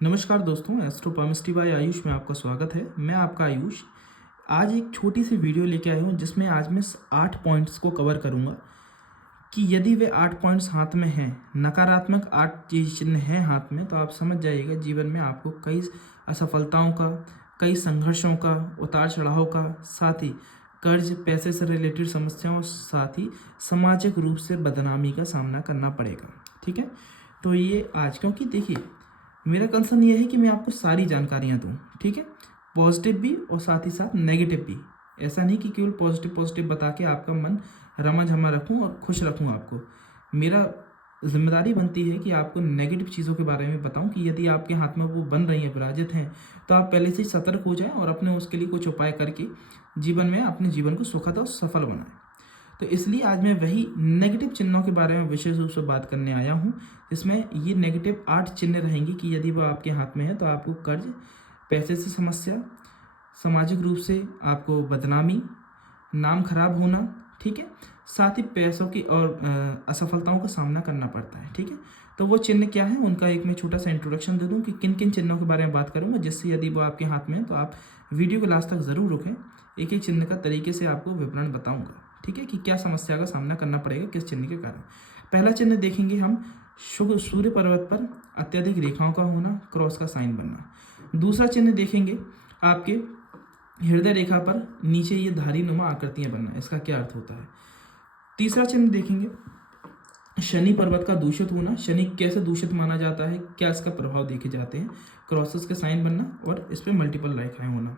नमस्कार दोस्तों, astro palmistry bye Ayush में आपका स्वागत है। मैं आपका आयुष। आज एक छोटी सी वीडियो लेके आया हूँ जिसमें आज मैं 8 पॉइंट्स को कवर करूँगा कि यदि वे 8 पॉइंट्स हाथ में हैं, नकारात्मक 8 चीज चिन्ह हैं हाथ में, तो आप समझ जाइएगा जीवन में आपको कई असफलताओं का, कई संघर्षों का, उतार चढ़ाव का, साथ ही कर्ज, पैसे से रिलेटेड समस्याओं, साथ ही सामाजिक रूप से बदनामी का सामना करना पड़ेगा। ठीक है, तो ये आज, क्योंकि देखिए मेरा कंसर्न ये है कि मैं आपको सारी जानकारियाँ दूँ। ठीक है, पॉजिटिव भी और साथ ही साथ नेगेटिव भी। ऐसा नहीं कि केवल पॉजिटिव पॉजिटिव बता के आपका मन रमा झमा रखूँ और खुश रखूँ आपको। मेरा जिम्मेदारी बनती है कि आपको नेगेटिव चीज़ों के बारे में बताऊं कि यदि आपके हाथ में वो बन रही हैं, विराजित हैं, तो आप पहले से ही सतर्क हो जाएं और अपने उसके लिए कुछ उपाय करके जीवन में अपने जीवन को सुखद और सफल बनाएं। तो इसलिए आज मैं वही नेगेटिव चिन्हों के बारे में विशेष रूप से बात करने आया हूँ, जिसमें ये नेगेटिव 8 चिन्ह रहेंगे कि यदि वो आपके हाथ में है तो आपको कर्ज, पैसे से समस्या, सामाजिक रूप से आपको बदनामी, नाम खराब होना, ठीक है, साथ ही पैसों की और असफलताओं का सामना करना पड़ता है। ठीक है, तो वो चिन्ह क्या है, उनका एक मैं छोटा सा इंट्रोडक्शन दे दूं कि किन किन चिन्हों के बारे में बात करूंगा, जिससे यदि वो आपके हाथ में है तो आप वीडियो के लास्ट तक ज़रूर रुकें। एक एक चिन्ह का तरीके से आपको विवरण बताऊंगा। ठीक है, कि क्या समस्या का सामना करना पड़ेगा किस चिन्ह के कारण। पहला चिन्ह देखेंगे हम, शुभ सूर्य पर्वत पर अत्यधिक रेखाओं का होना, क्रॉस का साइन बनना। दूसरा चिन्ह देखेंगे आपके हृदय रेखा पर नीचे ये धारी नुमा आकृतियां बनना, इसका क्या अर्थ होता है। तीसरा चिन्ह देखेंगे शनि पर्वत का दूषित होना, शनि कैसे दूषित माना जाता है, क्या इसका प्रभाव देखे जाते हैं, क्रॉसेस के साइन बनना और इस पर मल्टीपल रेखाएं होना।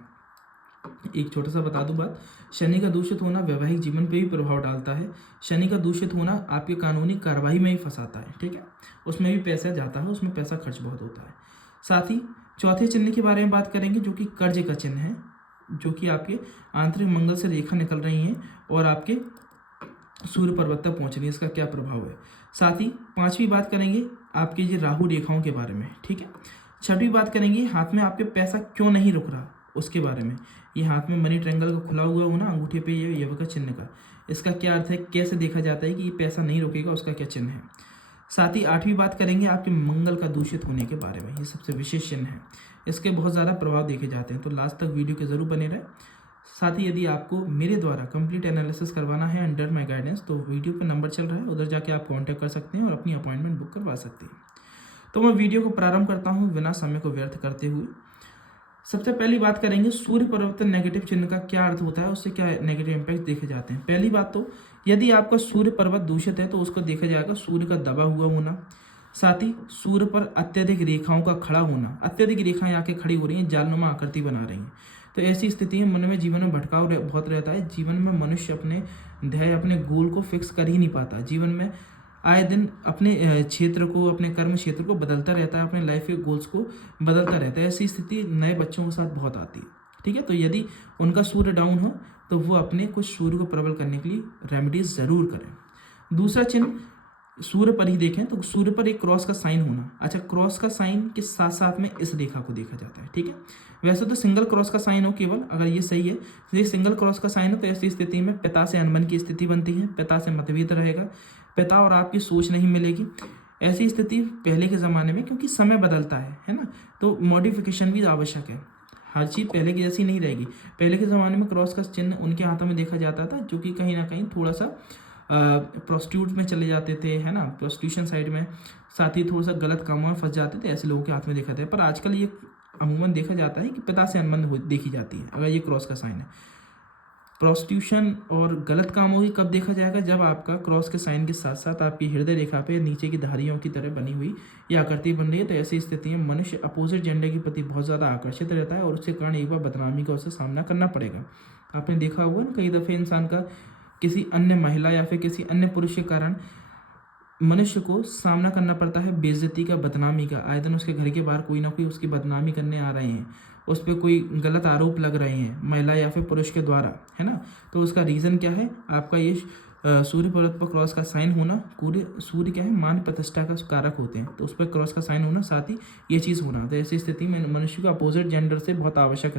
एक छोटा सा बता दूं बात, शनि का दूषित होना वैवाहिक जीवन पे भी प्रभाव डालता है। शनि का दूषित होना आपके कानूनी कार्रवाई में ही फंसाता है। ठीक है, उसमें भी पैसा जाता है, उसमें पैसा खर्च बहुत होता है। साथ ही चौथे चिन्ह के बारे में बात करेंगे जो कि कर्ज का चिन्ह है, जो कि आपके आंतरिक मंगल से रेखा निकल रही है और आपके सूर्य पर्वत तक पहुंच रही है, इसका क्या प्रभाव है। साथ ही पांचवी बात करेंगे आपके ये राहु रेखाओं के बारे में। ठीक है, छठवीं बात करेंगे हाथ में आपके पैसा क्यों नहीं रुक रहा, उसके बारे में। ये हाथ में मनी ट्रायंगल का खुला हुआ होना, अंगूठे पे ये युवक का चिन्ह का, इसका क्या अर्थ है, कैसे देखा जाता है कि ये पैसा नहीं रुकेगा, उसका क्या चिन्ह है। साथ ही आठवीं बात करेंगे आपके मंगल का दूषित होने के बारे में, ये सबसे विशेष चिन्ह है, इसके बहुत ज़्यादा प्रभाव देखे जाते हैं, तो लास्ट तक वीडियो के जरूर बने रहे। साथ ही यदि आपको मेरे द्वारा कंप्लीट एनालिसिस करवाना है अंडर माय गाइडेंस, तो वीडियो पे नंबर चल रहा है, उधर जाके आप कांटेक्ट कर सकते हैं और अपनी अपॉइंटमेंट बुक करवा सकते हैं। तो मैं वीडियो को प्रारंभ करता हूँ बिना समय को व्यर्थ करते हुए। सबसे पहली बात करेंगे सूर्य परिवर्तन नेगेटिव चिन्ह का क्या अर्थ होता है, उससे क्या नेगेटिव इम्पैक्ट देखे जाते हैं। पहली बात तो यदि आपका सूर्य पर्वत दूषित है तो उसको देखा जाएगा सूर्य का दबा हुआ होना, साथ ही सूर्य पर अत्यधिक रेखाओं का खड़ा होना, अत्यधिक रेखाएं आके खड़ी हो रही हैं, जालनुमा आकृति बना रही हैं, तो ऐसी स्थिति में मन में जीवन में भटकाव बहुत रहता है। जीवन में मनुष्य अपने ध्येय, अपने गोल को फिक्स कर ही नहीं पाता। जीवन में आए दिन अपने क्षेत्र को, अपने कर्म क्षेत्र को बदलता रहता है, अपने लाइफ के गोल्स को बदलता रहता है। ऐसी स्थिति नए बच्चों के साथ बहुत आती है। ठीक है, तो यदि उनका सूर्य डाउन हो तो वो अपने कुछ सूर्य को प्रबल करने के लिए रेमेडीज जरूर करें। दूसरा चिन्ह सूर्य पर ही देखें तो सूर्य पर एक क्रॉस का साइन होना। अच्छा, क्रॉस का साइन के साथ साथ में इस रेखा को देखा जाता है। ठीक है, वैसे तो सिंगल क्रॉस का साइन हो केवल, अगर ये सही है, तो ये सिंगल क्रॉस का साइन है, तो ऐसी स्थिति में पिता से अनबन की स्थिति बनती है, पिता से मतभेद रहेगा, पिता और आपकी सोच नहीं मिलेगी। ऐसी स्थिति पहले के ज़माने में, क्योंकि समय बदलता है ना, तो मॉडिफिकेशन भी आवश्यक है, हर चीज़ पहले की जैसी नहीं रहेगी। पहले के ज़माने में क्रॉस का चिन्ह उनके हाथों में देखा जाता था जो कि कहीं ना कहीं थोड़ा सा प्रोस्टिट्यूट में चले जाते थे, है ना, प्रोस्टिट्यूशन साइड में, साथ ही थोड़ा सा गलत कामों में फंस जाते थे, ऐसे लोगों के हाथ में देखा था। पर आजकल ये अमूमन देखा जाता है कि पिता से अनबन देखी जाती है अगर ये क्रॉस का साइन है। प्रोस्टिट्यूशन और गलत कामों की कब देखा जाएगा, जब आपका क्रॉस के साइन के साथ साथ आपकी हृदय रेखा पे नीचे की धारियों की तरह बनी हुई या आकृति बन रही है, तो ऐसी स्थिति में मनुष्य अपोजिट जेंडर के प्रति बहुत ज़्यादा आकर्षित रहता है और उसके कारण एक बार बदनामी का उसे सामना करना पड़ेगा। आपने देखा होगा ना, कई दफ़े इंसान का किसी अन्य महिला या फिर किसी अन्य पुरुष के कारण मनुष्य को सामना करना पड़ता है बेइज्जती का, बदनामी का। आए दिन उसके घर के बाहर कोई ना कोई उसकी बदनामी करने आ रहे हैं, उस पर कोई गलत आरोप लग रहे हैं महिला या फिर पुरुष के द्वारा, है ना। तो उसका रीज़न क्या है, आपका ये सूर्य पर्वत पर क्रॉस का साइन होना। सूर्य क्या है, मान प्रतिष्ठा का कारक होते हैं, तो उस पर क्रॉस का साइन होना, साथ ही ये चीज़ होना। तो ऐसी स्थिति में मनुष्य को अपोजिट जेंडर से बहुत आवश्यक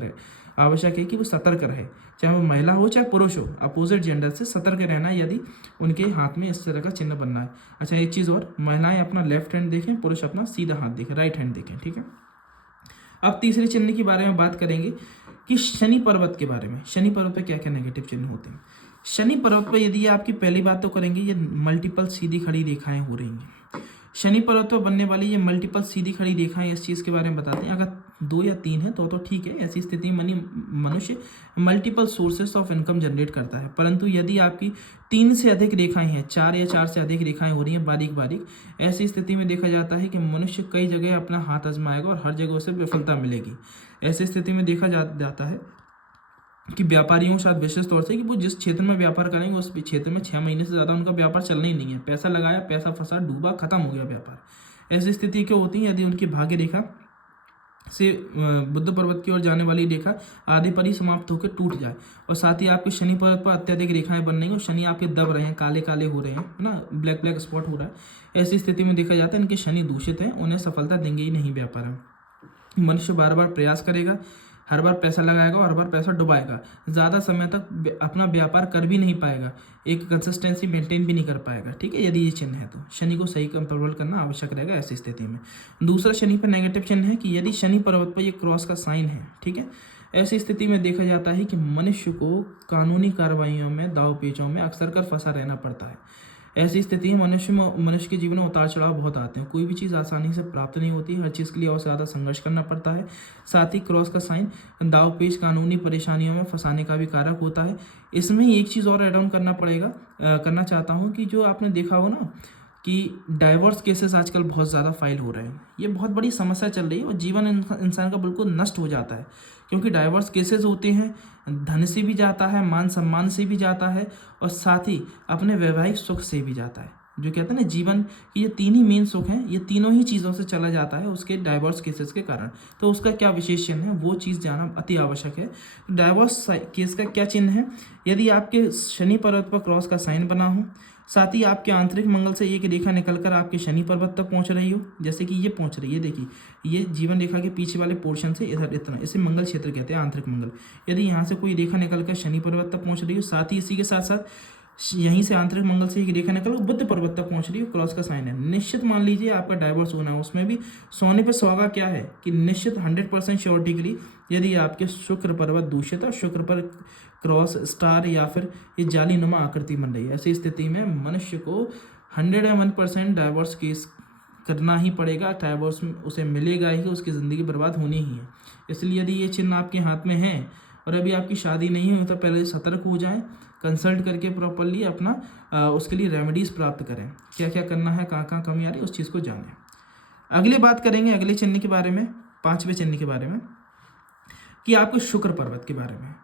है कि वो सतर्क रहे, चाहे वो महिला हो चाहे पुरुष हो, अपोजिट जेंडर से सतर्क रहना यदि उनके हाथ में इस तरह का चिन्ह बनना है। अच्छा, एक चीज़ और, महिलाएं अपना लेफ्ट हैंड देखें, पुरुष अपना सीधा हाथ देखें, राइट हैंड देखें। ठीक है, अब तीसरे चिन्ह के बारे में बात करेंगे कि शनि पर्वत के बारे में। शनि पर्वत पे क्या क्या नेगेटिव चिन्ह होते हैं। शनि पर्वत पर यदि आपकी पहली बात तो करेंगे, ये मल्टीपल सीधी खड़ी रेखाएं हो रही हैं। शनि पर्वत पर बनने वाली ये मल्टीपल सीधी खड़ी रेखाएं इस चीज़ के बारे में बताते हैं, अगर 2 या 3 है तो ठीक है। ऐसी स्थिति में मनुष्य multiple sources of income generate करता है। परंतु यदि आपकी 3 से अधिक रेखाएं हैं, 4 या 4 से अधिक रेखाएं हो रही हैं बारीक बारीक, ऐसी स्थिति में देखा जाता है कि मनुष्य कई जगह अपना हाथ आजमाएगा और हर जगह उसे विफलता मिलेगी। ऐसी स्थिति में देखा जाता है कि व्यापारियों के साथ विशेष तौर से कि वो जिस क्षेत्र में व्यापार करेंगे उस क्षेत्र में 6 महीने से ज़्यादा उनका व्यापार चलना ही नहीं है। पैसा लगाया, पैसा फंसा, डूबा, खत्म हो गया व्यापार। ऐसी स्थिति क्यों होती है? यदि उनकी भाग्य रेखा से बुध पर्वत की ओर जाने वाली रेखा आधे पर ही समाप्त होकर टूट जाए, और साथ ही आपके शनि पर्वत पर अत्यधिक रेखाएं बन रही हैं और शनि आपके दब रहे हैं, काले काले हो रहे हैं, है ना, ब्लैक ब्लैक स्पॉट हो रहा है। ऐसी स्थिति में देखा जाता है इनके शनि दूषित हैं, उन्हें सफलता देंगे ही नहीं व्यापार में। मनुष्य बार बार प्रयास करेगा, हर बार पैसा लगाएगा और हर बार पैसा डुबाएगा, ज़्यादा समय तक अपना व्यापार कर भी नहीं पाएगा, एक कंसिस्टेंसी मेंटेन भी नहीं कर पाएगा। ठीक है, यदि ये चिन्ह है तो शनि को सही प्रबल करना आवश्यक रहेगा ऐसी स्थिति में। दूसरा शनि पर नेगेटिव चिन्ह है कि यदि शनि पर्वत पर ये क्रॉस का साइन है, ठीक है, ऐसी स्थिति में देखा जाता है कि मनुष्य को कानूनी कार्रवाइयों में, दाव पेचों में अक्सर कर फंसा रहना पड़ता है। ऐसी स्थिति में मनुष्य के जीवन में उतार चढ़ाव बहुत आते हैं, कोई भी चीज़ आसानी से प्राप्त नहीं होती, हर चीज़ के लिए और ज़्यादा संघर्ष करना पड़ता है। साथ ही क्रॉस का साइन दाव पेच, कानूनी परेशानियों में फंसाने का भी कारक होता है। इसमें एक चीज़ और एड ऑन करना चाहता हूँ कि जो आपने देखा हो ना कि डाइवोर्स केसेस आजकल बहुत ज़्यादा फाइल हो रहे हैं, ये बहुत बड़ी समस्या चल रही है और जीवन इंसान का बिल्कुल नष्ट हो जाता है, क्योंकि डाइवोर्स केसेस होते हैं, धन से भी जाता है, मान सम्मान से भी जाता है और साथ ही अपने वैवाहिक सुख से भी जाता है। जो कहते हैं ना जीवन की ये 3 ही मेन सुख हैं, ये तीनों ही चीज़ों से चला जाता है उसके डाइवोर्स केसेस के कारण। तो उसका क्या विशेष चिन्ह है वो चीज़ जानना अति आवश्यक है। डाइवोर्स केस का क्या चिन्ह है? यदि आपके शनि पर्वत पर क्रॉस का साइन बना हो, साथ ही आपके आंतरिक मंगल से एक रेखा निकलकर आपके शनि पर्वत तक पहुंच रही हो, जैसे कि ये पहुंच रही है, देखिए ये जीवन रेखा के पीछे वाले पोर्शन से इधर इतना, इसे मंगल क्षेत्र कहते हैं, आंतरिक मंगल। यदि यहाँ से कोई रेखा निकलकर शनि पर्वत तक पहुंच रही हो, साथ ही इसी के साथ साथ यहीं से आंतरिक मंगल से एक रेखा निकल बुध पर्वत तक पहुंच रही हो, क्रॉस का साइन है, निश्चित मान लीजिए आपका डाइवोर्स होना है। उसमें भी सोने पर सुहागा क्या है कि निश्चित 100% श्योरिटी के लिए यदि आपके शुक्र पर्वत दूषित है, शुक्र पर क्रॉस स्टार या फिर ये जालीनुमा आकृति बन रही है, ऐसी स्थिति में मनुष्य को 101% डाइवोर्स केस करना ही पड़ेगा। डाइवोर्स उसे मिलेगा ही, उसकी ज़िंदगी बर्बाद होनी ही है। इसलिए यदि ये चिन्ह आपके हाथ में है और अभी आपकी शादी नहीं हुई तो पहले सतर्क हो जाएं, कंसल्ट करके प्रॉपरली अपना उसके लिए रेमेडीज़ प्राप्त करें, क्या क्या करना है, कहाँ कहाँ कमी आ रही है, उस चीज़ को जानें। अगली बात करेंगे अगले चिन्ह के बारे में, 5वें चिन्ह के बारे में, कि आपके शुक्र पर्वत के बारे में।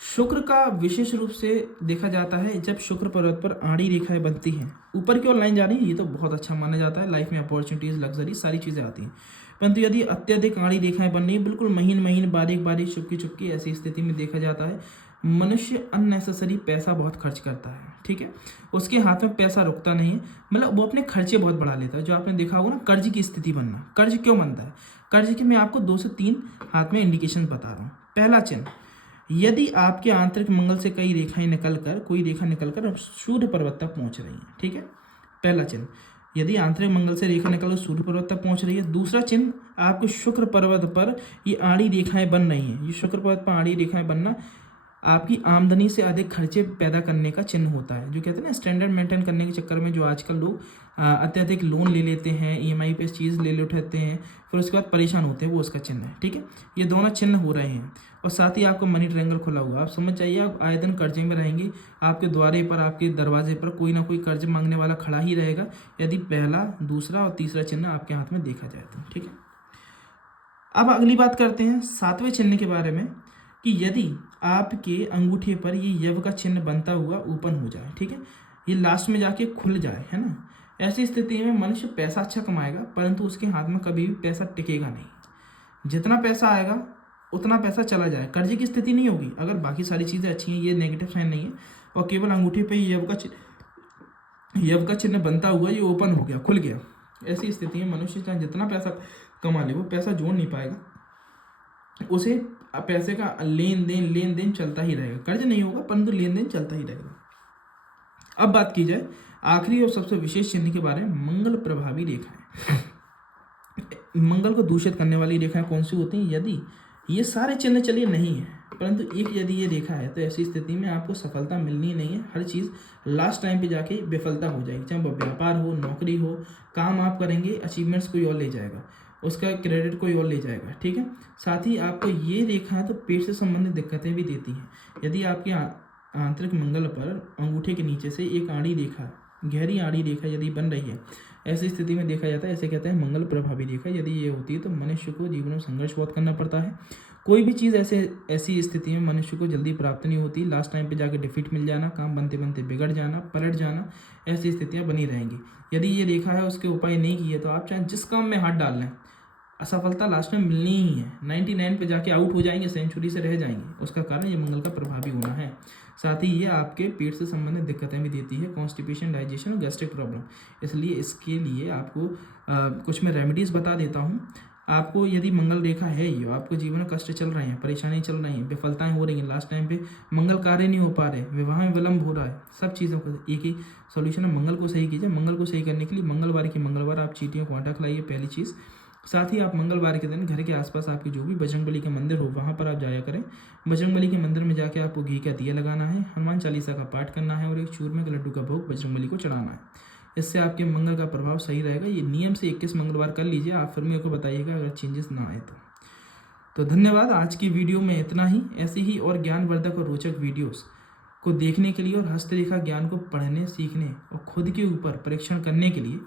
शुक्र का विशेष रूप से देखा जाता है जब शुक्र पर्वत पर आड़ी रेखाएं बनती हैं, ऊपर की ओर लाइन जा रही है, ये तो बहुत अच्छा माना जाता है, लाइफ में अपॉर्चुनिटीज़, लग्जरी, सारी चीज़ें आती हैं। परंतु यदि अत्यधिक आड़ी रेखाएं बन रही है, बिल्कुल महीन महीन, बारीक बारीक, चुपकी चुपकी, ऐसी स्थिति में देखा जाता है मनुष्य अननेसेसरी पैसा बहुत खर्च करता है। ठीक है, उसके हाथ में पैसा रुकता नहीं है, मतलब वो अपने खर्चे बहुत बढ़ा लेता है। जो आपने देखा होगा ना, कर्ज की स्थिति बनना। कर्ज क्यों बनता है? कर्ज के मैं आपको 2 से 3 हाथ में इंडिकेशन बता रहा हूँ। पहला चिन्ह, यदि आपके आंतरिक मंगल से कोई रेखा निकलकर सूर्य पर्वत तक पहुंच रही है। ठीक है, पहला चिन्ह, यदि आंतरिक मंगल से रेखा निकलकर सूर्य पर्वत तक पहुंच रही है। दूसरा चिन्ह, आपके शुक्र पर्वत पर ये आड़ी रेखाएं बन रही हैं। ये शुक्र पर्वत पर आड़ी रेखाएं बनना आपकी आमदनी से अधिक खर्चे पैदा करने का चिन्ह होता है। जो कहते हैं ना, स्टैंडर्ड मेंटेन करने के चक्कर में जो आजकल लोग अत्यधिक लोन ले लेते हैं, EMI पे चीज़ ले उठाते हैं, फिर उसके बाद परेशान होते हैं, वो उसका चिन्ह है। ठीक है, ये दोनों चिन्ह हो रहे हैं। और साथ ही आपको मनी ट्रायंगल खुला हुआ, आप समझ जाइए आप आए दिन कर्जे में रहेंगे, आपके द्वारे पर, आपके दरवाजे पर कोई ना कोई कर्ज मांगने वाला खड़ा ही रहेगा, यदि पहला, दूसरा और तीसरा चिन्ह आपके हाथ में देखा जाए तो। ठीक है, अब अगली बात करते हैं 7वें चिन्ह के बारे में, कि यदि आपके अंगूठे पर ये यव का चिन्ह बनता हुआ ओपन हो जाए। ठीक है, ये लास्ट में जाके खुल जाए, है ना, ऐसी स्थिति में मनुष्य पैसा अच्छा कमाएगा, परंतु उसके हाथ में कभी भी पैसा टिकेगा नहीं। जितना पैसा आएगा उतना पैसा चला जाए, कर्जे की स्थिति नहीं होगी। अगर बाकी सारी चीज़ें अच्छी हैं, ये नेगेटिव साइन नहीं है, और केवल अंगूठे पे यव का चिन्ह बनता हुआ ये ओपन हो गया, खुल गया, ऐसी स्थिति में मनुष्य चाहे जितना पैसा कमा ले, वो पैसा जोड़ नहीं पाएगा, उसे पैसे का लेन देन चलता ही रहेगा। कर्ज नहीं होगा, परंतु लेन देन चलता ही रहेगा। अब बात की जाए आखिरी और सबसे विशेष चिन्ह के बारे में, मंगल प्रभावी रेखाएं। मंगल को दूषित करने वाली रेखाएं कौन सी होती हैं? यदि ये सारे चिन्ह चलिए नहीं है, परंतु एक यदि ये रेखा है, तो ऐसी स्थिति में आपको सफलता मिलनी नहीं है। हर चीज़ लास्ट टाइम पे जाके विफलता हो जाएगी, चाहे वो व्यापार हो, नौकरी हो, काम आप करेंगे, अचीवमेंट्स कोई और ले जाएगा, उसका क्रेडिट कोई और ले जाएगा, ठीक है। साथ ही आपको ये रेखा है तो पेट से संबंधित दिक्कतें भी देती हैं। यदि आपके आंतरिक मंगल पर अंगूठे के नीचे से एक आड़ी रेखा, गहरी आड़ी रेखा यदि बन रही है, ऐसी स्थिति में देखा जाता है, ऐसे कहते हैं मंगल प्रभावी रेखा यदि ये होती है तो मनुष्य को जीवन में संघर्ष बहुत करना पड़ता है। कोई भी चीज़ ऐसी स्थिति में मनुष्य को जल्दी प्राप्त नहीं होती, लास्ट टाइम पे जाके डिफीट मिल जाना, काम बनते बनते बिगड़ जाना, पलट जाना, ऐसी स्थितियाँ बनी रहेंगी। यदि ये रेखा है, उसके उपाय नहीं किए तो आप चाहे जिस काम में हाथ डाल लें, असफलता लास्ट में मिलनी ही है। 99 पे जाके आउट हो जाएंगे, सेंचुरी से रह जाएंगे। उसका कारण ये मंगल का प्रभावी होना है। साथ ही ये आपके पेट से संबंधित दिक्कतें भी देती है, कॉन्स्टिपेशन, डाइजेशन और गैस्ट्रिक प्रॉब्लम। इसलिए इसके लिए आपको कुछ मैं रेमेडीज़ बता देता हूँ। आपको यदि मंगल रेखा है, ये आपको जीवन में कष्ट चल रहे हैं, परेशानी चल रही हैं, विफलताएं हो रही हैं, लास्ट टाइम पे मंगल कार्य नहीं हो पा रहे, विवाह में विलंब हो रहा है, सब चीज़ों का एक ही सोल्यूशन है, मंगल को सही कीजिए। मंगल को सही करने के लिए मंगलवार आप चींटियों को आटा खिलाइए, पहली चीज़। साथ ही आप मंगलवार के दिन घर के आसपास आपके जो भी बजरंगबली का मंदिर हो, वहाँ पर आप जाया करें। बजरंगबली के मंदिर में जाके आपको घी का दिया लगाना है, हनुमान चालीसा का पाठ करना है और एक चूरमे के लड्डू का भोग बजरंगबली को चढ़ाना है। इससे आपके मंगल का प्रभाव सही रहेगा। ये नियम से 21 मंगलवार कर लीजिए। आप फिर मेरे को बताइएगा अगर चेंजेस ना आए तो धन्यवाद। आज की वीडियो में इतना ही। ऐसी ही और ज्ञानवर्धक और रोचक वीडियोस को देखने के लिए और हस्तरेखा ज्ञान को पढ़ने, सीखने और खुद के ऊपर परीक्षण करने के लिए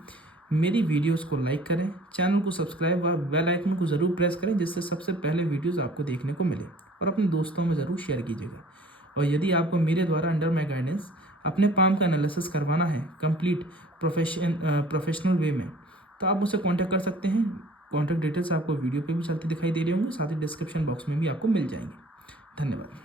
मेरी वीडियोस को लाइक करें, चैनल को सब्सक्राइब और बेल आइकन को ज़रूर प्रेस करें, जिससे सबसे पहले वीडियोस आपको देखने को मिले, और अपने दोस्तों में ज़रूर शेयर कीजिएगा। और यदि आपको मेरे द्वारा अंडर माई गाइडेंस अपने पाम का एनालिसिस करवाना है कंप्लीट प्रोफेशनल वे में, तो आप मुझसे कांटेक्ट कर सकते हैं। कॉन्टैक्ट डिटेल्स आपको वीडियो पे भी चलते दिखाई दे रहे होंगे, साथ ही डिस्क्रिप्शन बॉक्स में भी आपको मिल जाएंगे। धन्यवाद।